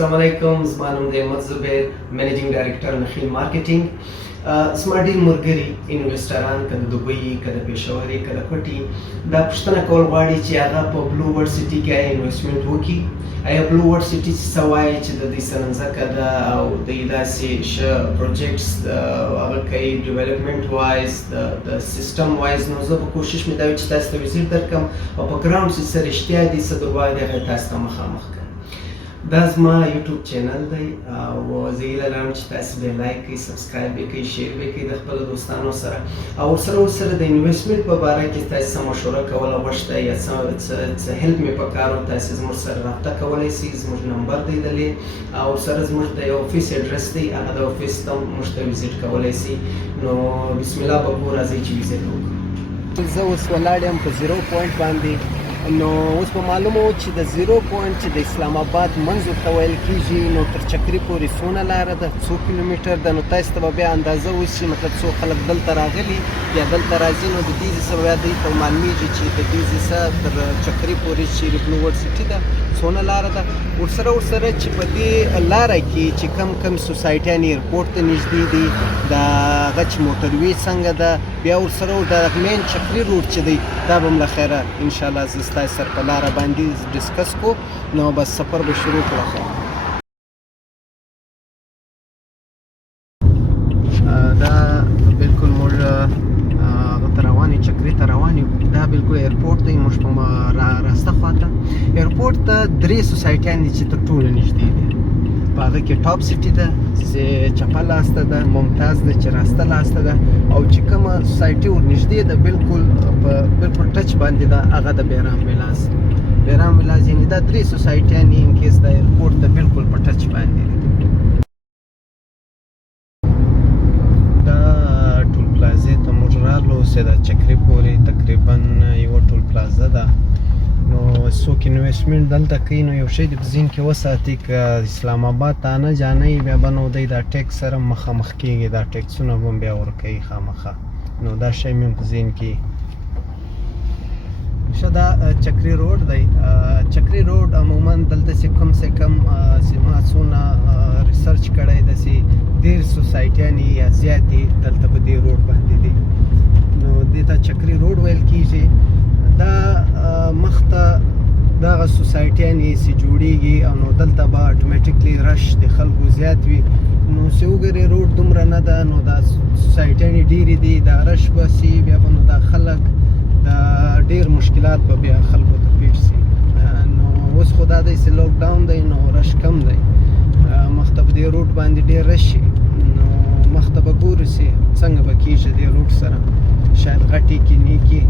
السلام علیکم، زما نوم دی احمد زبیر، منیجینګ ډایرکټر نخیل مارکیټینګ. زما ډېر ملګري انویسټران که د دوبۍ که د پېښور که د کوټي دا پوښتنه کول غواړي چې هغه په بلو ورډ سټي کې آیا انویسټمنټ وکړي. آیا بلو ورډ سټي څه وایي چې د دوی سره مځکه ده او دوی داسې ښه پروجیکټس هغه کوي ډیولپمنټ وایز د سیسټم وایز. نو زه به کوشش مې دا وي چې تاسو ته وزیټ درکړم او په ګراوند څه رښتیا دي څه درواغ دي هغه تاسو ته مخامخ کړم. دا زما یوټیوب چینل دی او زه هیله لرم چې تاسو به لایک کړئ، سبسکرایب یې کړئ، شیر یې کړئ د خپلو دوستانو سره او ورسره د انویسټمنټ په باره کې تاسو څه مشوره کوله غوښته یا څه هیلپ مې پکار و تاسو زموږ سره رابطه کولی شئ. زموږ نمبر دی دلې او سره زموږ د یو افیس اډرس دی، هغه د افیس ته موږ ته وزیټ کولی شئ. نو بسم الله به کو راځئ چې وزیټ وکړو. زه اوس ولاړ یم په 0 پوینټ باندې. نو اوس به معلومه و چې د 0 پوینټ چې د اسلام آباد منځ ورته ویل کېږي نو تر چکري پورې څونه لاره ده، څو کیلومیټر ده. نو تاسو ته به بیا اندازه وشي مطلب څو خلک دلته راغلي یا دلته راځي. نو د دې څه بیا دوی ته معلومیږي چې د دې څه تر چکري پورې چې بلو ورډ سټي ده څونه لاره ده. ورسره چې په دې لاره کې چې کم سوسایټیان ایرپورټ ته نږدې دي، د هغه چې موټروي څنګه ده، بیا ورسره د مین چکري روډ چې دی دا به له خیره انشاءالله زه ستاسو سره په لاره باندې ډسکس کو. نو بس سفر به شروع کړو. دا بالکل موږ چکري ته روان یو. دا بالکل ایرپورټ دی، موږ په راسته خواته ایرپورټ ته 3 سوسایټیان دي چې تر ټولو نږدې دي. په هغه کې ټاپ سټي ده چې چپه لاسته ده، ممتاز ده چې راسته لاسته ده، او چې کومه سوسایټي ور نږدې ده بالکل ټچ باندې ده هغه د بیرام ولاس. یعنې دا 3 سوسایټیان دي ان کیس د ایرپورټ ته بالکل په ټچ باندې دي. اوس د چکري پورې تقریبا یو ټول پلازه ده. نو څوک انویسټمنټ دلته کوي نو یو شی د په ذهن کې وساتي که اسلام آباد ته نه جانئ بیا به نو دی دا ټیکس سره مخامخ کېږي، دا ټیکسونه به هم بیا ورکوي خامخا. نو دا شی مې هم په ذهن کې دا چکري روډ دی. چکري روډ عموما دلته چې کم سے کم ما څونه ریسرچ کړی داسې 1.5 سوسایټیانې یا زیاتې دلته په دې روډ باندې دي. نو دې ته چکري روډ ویل کېږي. دا مخته دغه سوسایټیانې چې جوړېږي او نو دلته به اټومیټیکلی رش د خلکو زیات وي. نو چې وګورې روډ دومره نه ده، نو دا سوسایټیانې ډېرې دي، دا رش به سي، بیا به نو دا خلک دا ډېر مشکلات به بیا خلکو ته پیښ سي. نو اوس خو دا دی چې لاک ډاون دی نو رش کم دی، مخته په دې روډ باندې ډېر رش شي. نو مخته به ګورو چې څنګه به کېږي دې روډ سره، شاید غټې کې نیکي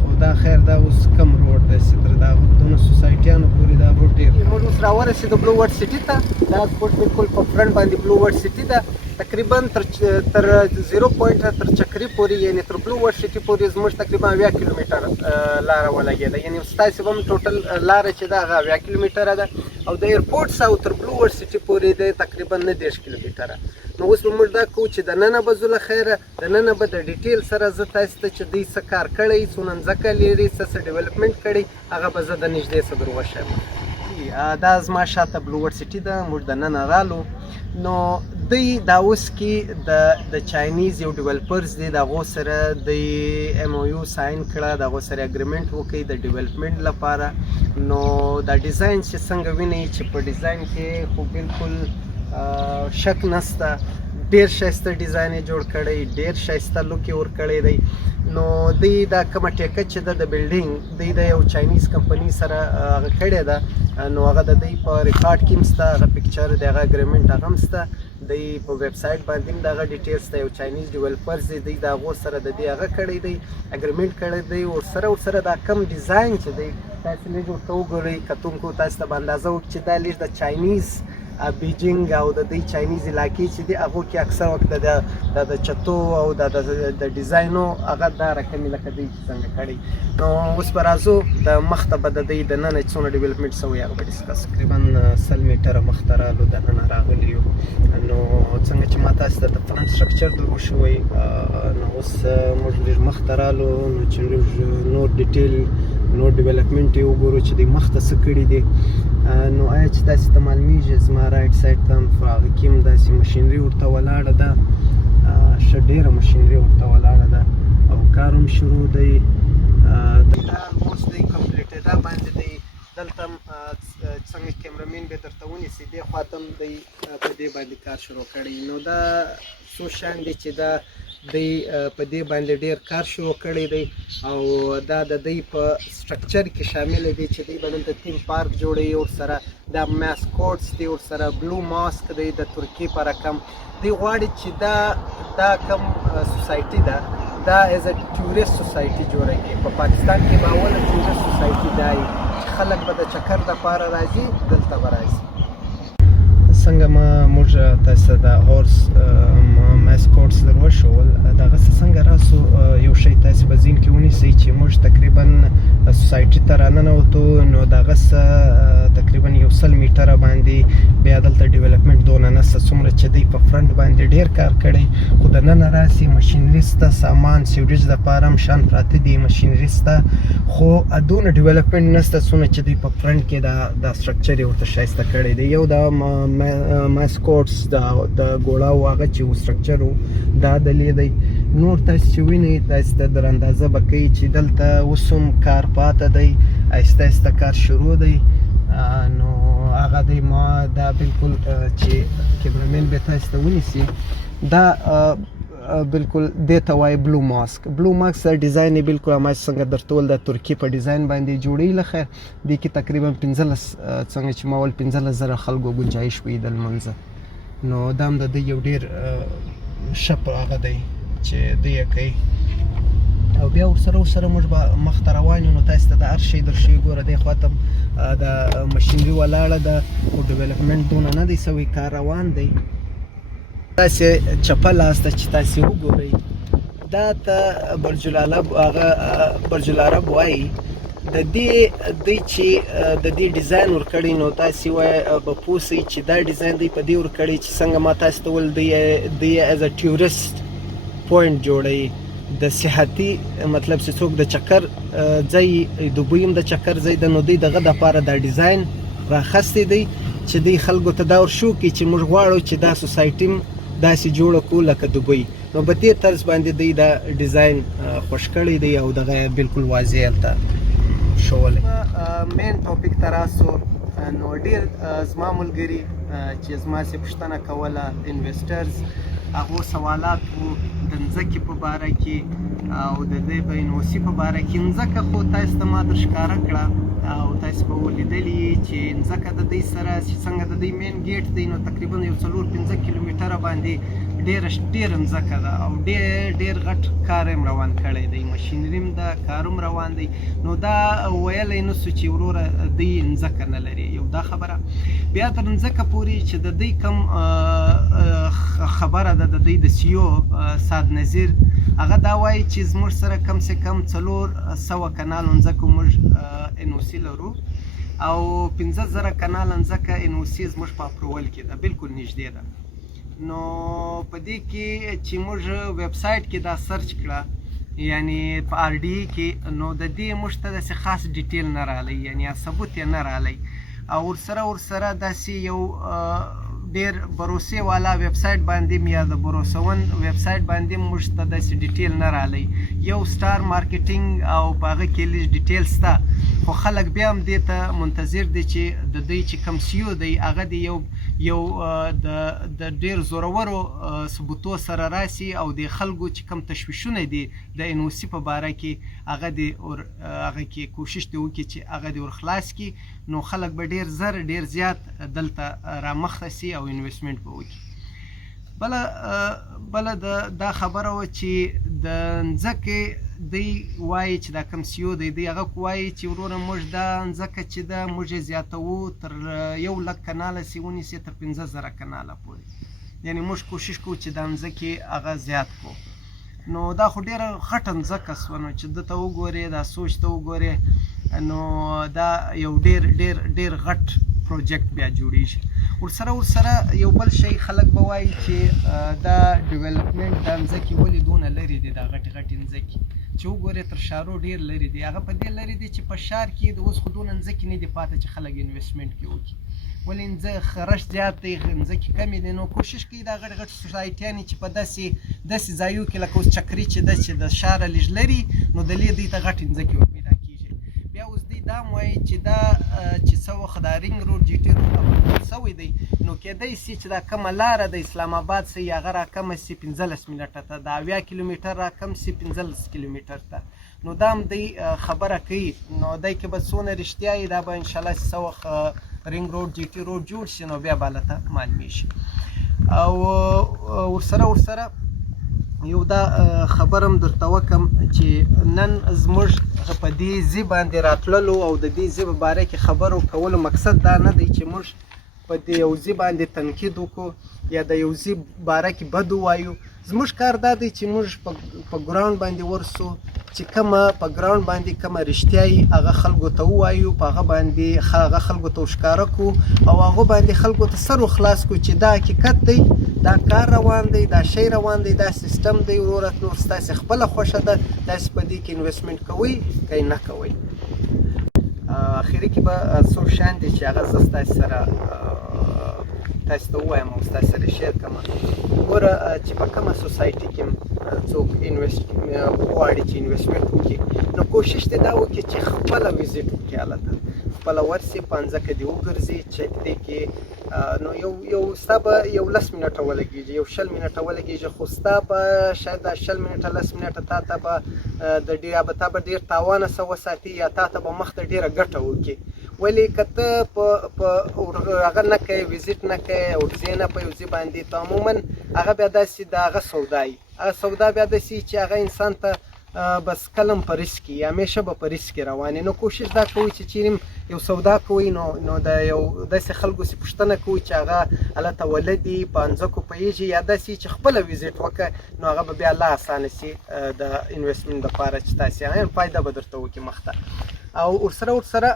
خو دا خیر دا اوس کم روډ دی چې تر دغه سوسایټیانو پورې دا روډ ډېر. موږ اوس راورسېدو بلو ورډ سټي ته. دا بالکل په فرنټ باندې بلو ورډ سټي ده. تقریبا تر 0 پوینټ تر چکري پورې یعنې تر بلو ورډ سټي پورې زموږ تقریبا 80 کیلومیټر لاره ولګېده. یعنې ستاسې به هم ټوټل لاره چې ده هغه 80 کیلومیټره ده او د ایرپورټ څخه تر بلو ورډ سټي پورې دی تقریبا 90 کیلومیټره. نو اوس به موږ دا کوو چې دننه به ځو له خیره، دننه به د ډیټیل سره زه تاسو ته چې دوی څه کار کړی، څونه مځکه لري، څه ډیولپمنټ کړی، هغه به زه د نږدې څه در وښیم. دا زما شاته بلو ورډ سټي ده، موږ دننه رالو. نو دوی دا اوس کې د چاینیز یو ډیولپرز دی، د هغو سره د MOU ساین کړه، د هغو سره اګریمنټ وکړي د ډیولپمنټ لپاره. نو دا ډیزاین چې څنګه وینئ چې په ډیزاین کې خو بالکل شک نسته، ډېر ښایسته ډیزاین یې جوړ کړی، ډېر ښایسته لوک یې ورکړی دی. نو دوی دا کومه ټیکه چې ده د بلډینګ دوی د یو چاینیز کمپنۍ سره هغه کړې ده. نو هغه د دوی په ریکارډ کې هم شته، هغه پکچر د هغه اګریمنټ هغه هم شته. دوی په ویب سایټ باندې هم د هغه ډیټیلز ته یو چاینیز ډیولپرز دی، دوی د هغو سره د دې هغه کړی دی، اګریمنټ کړی دی. ورسره دا کم ډیزاین چې دی تاسو لږ ورته وګورئ، کتونکو تاسو ته به اندازه وکړي چې دا لږ د چاینیز بیجینګ او د دې چاینیز علاقې چې دي هغو کې اکثر وخت د چتو او د ډیزاینو هغه دا رقمي لکه دوی څنګه کړی. نو اوس به راځو د مخته به د دوی دننه څونه ډیولپمنټ شوی هغه به ډسکس. تقریبا 100 میټره مخته رالو، دننه راغلي یو. نو څنګه چې ما تاسو ته د فرنټ سټرکچر در وښوی، نو اوس موږ لږ مخته رالو نو چې نور ډیټیل نو ډیولپمنټ یې وګورو چې دوی مخته څه کړي دي. نو آیا چې تاسې ته معلومیږي زما رایټ سایډ ته هم په هغه کې هم داسې مشینري ورته ولاړه ده، ښه ډېره مشینري ورته ولاړه ده او کار هم شروع دی. دا اوس دی کمپلیټېدا باندې دی. دلته هم څنګه کیمرامین به درته ونیسي دې خوا ته هم دی په دې باندې کار شروع کړی. نو دا څو شیان دي چې دا دی په دې باندې ډېر کار شروع کړی دی او دا د دوی په سټرکچر کې شامل دی چې دوی به دلته تیم پارک جوړوي، ورسره دا ماسکوټس دي، ورسره بلو ماسک دی د ترکیې په رقم. دوی غواړي چې دا کم سوسایټي ده دا ایز ا ټوریست سوسایټي جوړه کړي. په پاکستان کې به اوله ټوریست سوسایټي دا وي چې خلک به د چکر دپاره راځي، دلته به راځي. څنګه موږ تاسو ته د هورس ماسکوټس در وښول، دغه څنګه راسو یو شی تاسو په ذهن کې ونیسئ چې موږ تقریبا سوسایټي ته راننوتو. نو دغه تقریبا 100 میټره باندې بیا دلته ډیولپمنټ دونه نسته څومره چې دوی په فرنټ باندې ډېر کار کړی، خو دننه راسي مشینري شته، سامان سیوریج دپاره هم شیان پراته دي، مشینري شته، خو دونه ډیولپمنټ نسته څونه چې دوی په فرنټ کې دا سټرکچر یې ورته ښایسته کړی دی. یو دا ماسکوټس د ګوړاو هغه چې سټرکچر و دا دلې دی. نور تاسو چې وینئ تاسو ته در اندازه به کوي چې دلته اوس هم کار پاته دی، آهسته آهسته کار شروع دی. نو هغه دی ما دا بالکل چې کیمرامین به تاسو ته ونیسي دا بالکل دې ته وایي بلو ماسک. بلو ماسک ډیزاین یې بالکل هماغه څنګه درته وویل د ترکیې په ډیزاین باندې جوړوي. لخه دې کې تقریبا 15 څنګه چې ما ویل 15,000 خلکو ګنجایش وي د لمانځه. نو دا هم د دوی یو ډېر ښه هغه دی چې دوی یې کوي. او بیا ورسره موږ به مخته روان یو. نو تاسو ته د هر شی در شي ګوره دې خوا ته د مشینري ولاړه ده او ډیولپمنټ دونه نه دی سوی، کار روان دی. تاسې چپه لاس ته چې تاسې وګورئ دا ته برج العرب وایي. د دې دوی چې د دې ډیزاین ورکړی نو تاسې به پوه سئ چې دا ډیزاین دوی په دې ورکړی چې څنګه ما تاسو ته وویل دوی ایز ا ټوریست پوینټ جوړوي، د سیاحتي مطلب چې څوک د چکر ځای دوبۍ هم د چکر ځای ده. نو دوی دغه دپاره دا ډیزاین راخستی دی چې دوی خلکو ته دا ورشو کړي چې موږ غواړو چې دا سوسایټي داسې جوړه کړو لکه دوبۍ. نو په دې طرز باندې دوی دا ډیزاین خوښ کړی دی او دغه بالکل واضح هلته ښولی. مین ټاپک ته راسو نو ډېر زما ملګري چې زما سې پوښتنه کوله انویسټرز هغو سوالات وو د ځمکې په باره کې او د دې په انوسي په باره کې. ځمکه خو تاسو ته ما در ښکاره کړه او تاسو به ولیدلي چې ځمکه د دوی سره چې څنګه د دوی مین ګیټ دی نو تقریبا یو 4-5 کیلومتره باندې ډېره ځمکه ده او ډېر غټ کار هم روان کړی دی، مشینري هم ده، کار هم روان دی. نو دا ویلی نه سو چې وروره دوی ځمکه نه لري، یو دا خبره. بیا تر ځمکه پورې چې د دوی کوم خبره ده د دوی د CEO سعد نذیر هغه دا وایي چې زموږ سره کم سے کم 400 کنال ځمکه موږ NOC لرو او 15,000 کنال ځمکه NOC زموږ په اپروول کې ده، بالکل نږدې ده. نو په دې کې چې موږ ویب سایټ کې دا سرچ کړه یعنی په RDA کې نو د دې موږ ته داسې خاص ډیټیل نه راغلی، یعنی ثبوت یې نه راغلی. او ورسره داسې یو ډېر بروسې والا ویب سایټ باندې یا د بروسون ویب سایټ باندې موږ ته داسې ډیټیل نه راغلی. یو سټار مارکیټینګ او په هغه کې لږ ډیټیل شته، خو خلک بیا هم دې ته منتظر دي چې د دوی چې کوم CEO دی هغه د یو د ډېر زورورو ثبوتو سره راسي او د خلکو چې کوم تشویشونه دي د NOC په باره کې هغه کې کوشش دی وکړي چې هغه دې ورخلاص کړي. نو خلک به ډېر زیات دلته رامخته سي او انویسټمنټ به وکړي. بله دا خبره وه چې د ځمکې دوی وایي چې دا کوم CEO دی هغه وایي چې وروره موږ دا ځمکه چې ده موږ یې زیاتوو تر 100,000 کناله سي ونیسي تر 15,000 کناله پورې، یعنی موږ کوشش کوو چې دا ځمکې هغه زیات کړو. نو دا خو ډېره غټه ځمکه شوه نو چې ده ته وګورې دا سوچ ته وګورې نو دا یو ډېر غټ پروجیکټ بیا جوړیږي. ورسره یو بل شی خلک به وایي چې دا ډیولپمنټ دا ځمکې ولې دونه لرې دي دا غټې ځمکې چې وګورې تر ښارو ډېر لرې دي. هغه په دې لرې دي چې په ښار کې د اوس خو دونه مځکې نه دي پاتې چې خلک انویسټمنټ کې وکړي، ولې خرش زیات دی، مځکې کمې دي. نو کوشش کوي دا غټ غټ سوسایټیانې چې په داسې ځایو کې لکه اوس چکري چې ده چې د ښاره لږ لرې، نو دلې دوی ته غټې مځکې ور پیدا کېږي. بیا اوس دوی دا هم وایي چې دا چې څه وخت دا رینګ روډ جي ټي روډ سوی دی، نو کېدی شي چې دا کومه لاره د اسلام آباد څخه هغه راکمه شي 15 منټه ته، د 80 کیلومتر راکم شي 15 کیلومتر ته. نو دا هم دوی خبره کوي. نو دی کې به څونه رښتیا وي دا به انشاءالله چې څه وخت رینګ روډ جي ټي روډ جوړ شي نو بیا به هلته معلومیږي. او ورسره یو دا خبر هم درته وکړم چې نن زموږ په دې ځای باندې راتللو او د دې ځای په باره کې خبرو کولو مقصد دا نه دی چې موږ په دې یو ځای باندې تنقید وکړو یا د یو ځای باره کې بد ووایو. زموږ کار دا دی چې موږ په ګراوند باندې ورسو، چې کومه په ګراوند باندې کومه رښتیا وي هغه خلکو ته ووایو، په هغه باندې هغه خلکو ته ښکاره کړو او هغه باندې خلکو ته سر وخلاص کړو چې دا حقیقت دی، دا کار روان دی، دا شی روان دی، دا سیستم دی. وروره نور ستاسې خپله خوښه ده، تاسې په دې کې انویسټمنټ کوئ که نه کوئ. اخري کې به څو شیان دي چې هغه زه ستاسې سره تاسو ته ووایم او ستاسو سره شیر کړم. ګوره چې په کومه سوسایټي کې څوک غواړي چې انویسټمنټ وکړي، نو کوشش دې دا وکړي چې خپله ویزیټ وکړي هلته، خپله ورسي په ځمکه دې وګرځي، چک دې کې نو یو ستا به 10 منټه ولګېږي، 20 منټه ولګېږي، خو ستا به شاید دا 20 منټه 10 منټه تا ته به تا به ډېر تاوانه څه وساتي یا تا ته به مخ ته ډېره ګټه وکړي. ولې که ته هغه نه کوې، ویزیټ نه کوې او ځې نه په یو ځای باندې، ته عموما هغه بیا داسې د هغه سودا وي، هغه سودا بیا داسې چې هغه انسان ته بس کلم په ریسک کې همیشه به په ریسک کې روانې. نو کوشش دا کوئ چې چیرې یو سودا کوئ نو د یو داسې خلکو سې پوښتنه کوئ چې هغه هلته ولد دي، په ځمکو پوهېږي، یا داسې چې خپله ویزیټ وکړه، نو هغه به بیا لا اسانه شي د انویسټمنټ دپاره چې تاسې فایده به درته وکړي مخ ته. او ورسره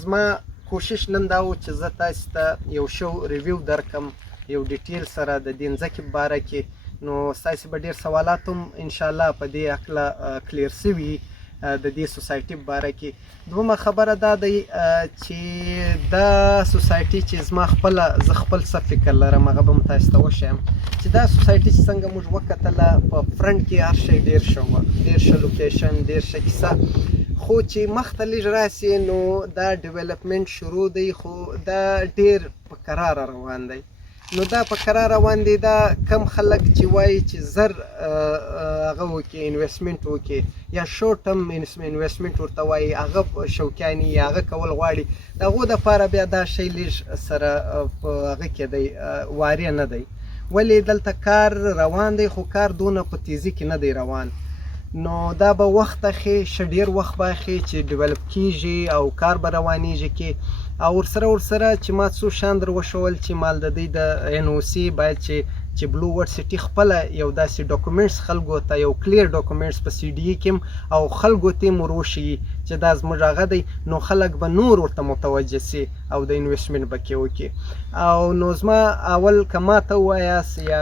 زما کوشش نن دا و چې زه تاسو ته یو شو ریویو درکم یو ډیټیل سره د دې ځمکې په باره کې، نو ستاسې به ډېر سوالات هم انشاءالله په دې هکله کلیر سوي د دې سوسایټي په باره کې. دومره خبره دا دی چې دا سوسایټي چې زه خپل څه فکر لرم هغه به م تاسو ته وښیم چې دا سوسایټي چې څنګه موږ وکتله په فرنټ کې هر شی ډېر ښه وه، ډېر ښه لوکیشن، ډېر ښه کیسه، خو چې مخته لږ راسي نو دا ډیولپمنټ شروع دی، خو دا ډېر په کراره روان دی. نو دا په کراره روان دی، دا کم خلک چې وایي چې زر هغه وکړي انویسټمنټ وکړي یا شورټ ټرم انویسټمنټ ورته وایي، هغه شوقیان یا هغه کول غواړي، د هغو دپاره بیا دا شی لږ سره په هغه کې دی وارې نه دی. ولې دلته کار روان دی خو کار دونه په تیزي کې نه دی روان. نو دا به وخت اخلي، ډېر وخت به اخلي چې ډیولپ کیږي او کار به روانېږي کې. او ورسره چې ما څو شیان در وښول چې مال د دوی د NOC باید چې بلو ورډ سټي خپله یو داسې ډاکومنټس خلکو ته یو کلیر ډاکومنټس په CDE کې او خلکو ته ور وښیي چې دا زموږ هغه دی، نو خلک به نور ورته متوجه سي او د انویسټمنټ به کې وکړي. او نو زما اول که ما ته ووایاست یا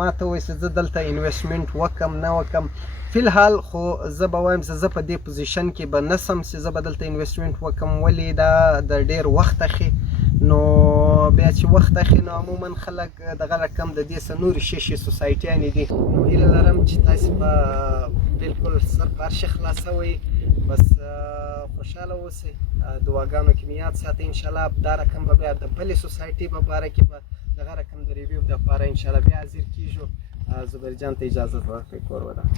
ما ته ووایي چې زه دلته انویسټمنټ وکم نه وکم، فی الحال خو زه به وایم زه په دې پوزیشن کې به نسم چې زه به دلته انویسټمنټ وکم، ولې دا د ډېر وخت اخلي. نو بیا چې وخت اخلي نو عموما خلک دغه رقم د دې څه نورې شیشې سوسایټیانې دي. نو هیله لرم چې تاسې به بلکل سر په هر شي خلاصوئ، بس خوشحاله اوسئ، دعاګانو کې مې یاد ساتئ. انشاءالله دا رقم به بیا د بلې سوسایټي په باره کې به دغه رقم د ریویو دپاره انشاءالله بیا حاضر کېږو. زبیرجان ته اجازه ورکړئ، کور ودان.